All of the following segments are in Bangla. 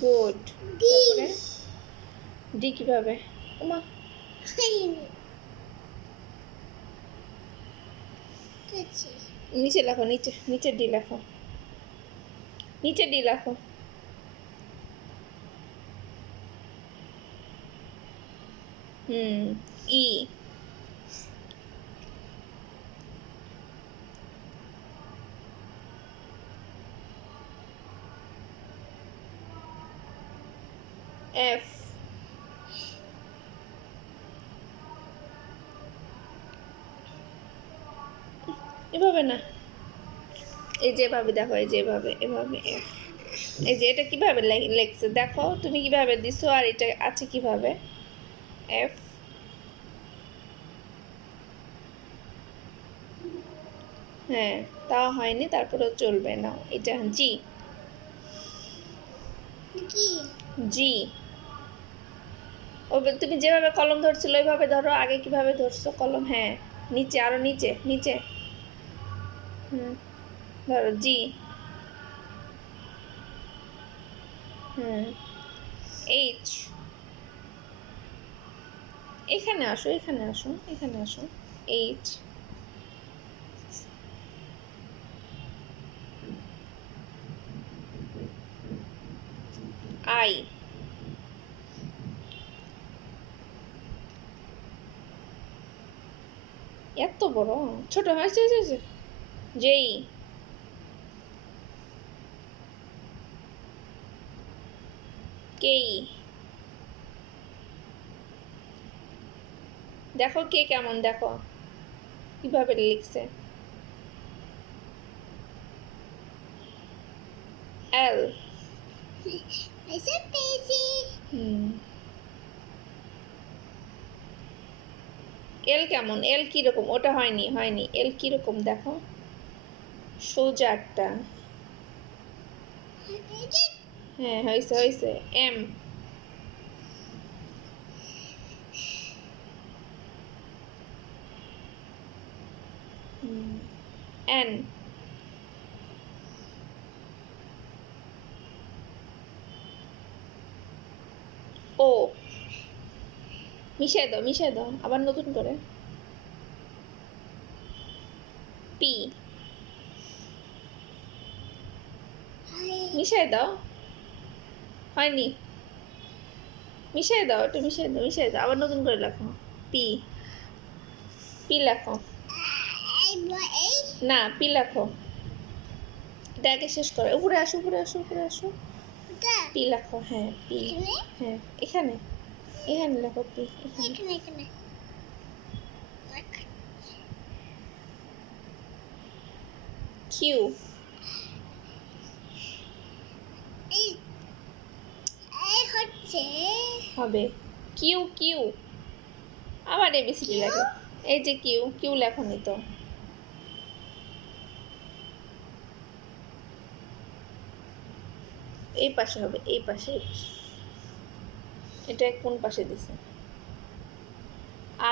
গুড। তারপরে ডি কিভাবে? ওমা, নিচে লেখো, নিচে নিচে ডি লেখো, নিচে ডি লেখো। ই। এফ। এভাবে না, এই যেভাবে দেখো, এই যেভাবে, এভাবে এফ। এই যে এটা কিভাবে লেখছে দেখো, তুমি কিভাবে দিছো আর এটা আছে কিভাবে। এফ। হ্যাঁ, তাও হয়নি, তারপরেও চলবে না। এটা জি। জি। তুমি যেভাবে কলম ধরছিল ওইভাবে ধরো। আগে কিভাবে ধরছো কলম? হ্যাঁ, নিচে, আরো নিচে, নিচে। ধরো জি। এইচ। এখানে আসো, এখানে আসো, এখানে আসো। এইচ। আই। এত বড়? ছোট হয়েছে। জেই। কেই। দেখো কে কেমন, দেখো কিভাবে লিখছে। এল। এল কেমন? এল কিরকম? ওটা হয়নি, হয়নি। এল কিরকম দেখো, সোজা একটা। হ্যাঁ, হয়েছে হয়েছে। এম। এন। ও। মিশিয়ে দাও, মিশিয়ে দাও আবার নতুন করে। পি। মিশিয়ে দাও। হয়নি, মিশিয়ে দাও, একটু মিশিয়ে দাও, মিশিয়ে দাও, আবার নতুন করে লেখো। পি। পি লেখো। না, পি লেখো। এটা আগে শেষ করো। উপরে আসো, উপরে আসো, উপরে আসো। পি লেখো। হ্যাঁ, পি। হ্যাঁ, এখানে, এখানে লেখো পি। এখানে। কিউ। হবে কিউ। কিউ আবার এবিসিডি লেখো। এই যে কিউ, কিউ লেখনি তো। এই পাশে হবে, এই পাশে, এই পাশে। এটা কোন পাশে দিছে?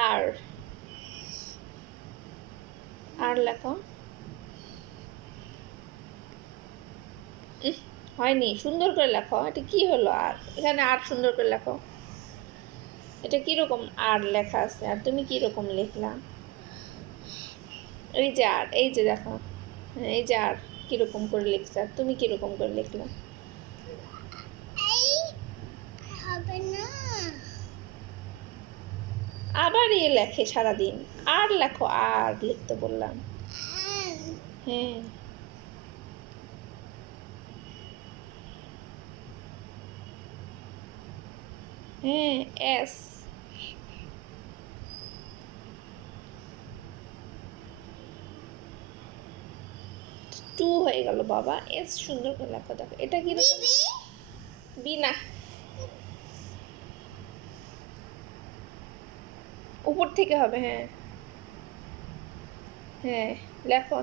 আর। আর লেখো। হয়নি, সুন্দর করে লেখো। এটা কি হলো? আর এখানে আর সুন্দর করে লেখো। এটা কিরকম আর লেখা আছে, আর তুমি কিরকম লিখলা? এই যে আর, এই যে দেখো, এই যে আর কিরকম করে লিখছে, আর তুমি কিরকম করে লিখলা? আবার এ লেখে সারাদিন। আর লেখো, আর লিখতে বললাম। হ্যাঁ, হ্যাঁ, এস। টু হয়ে গেল বাবা। এস সুন্দর করে লেখো। দেখো এটা কি বি না, উপর থেকে হবে। হ্যাঁ, হ্যাঁ, লেখো।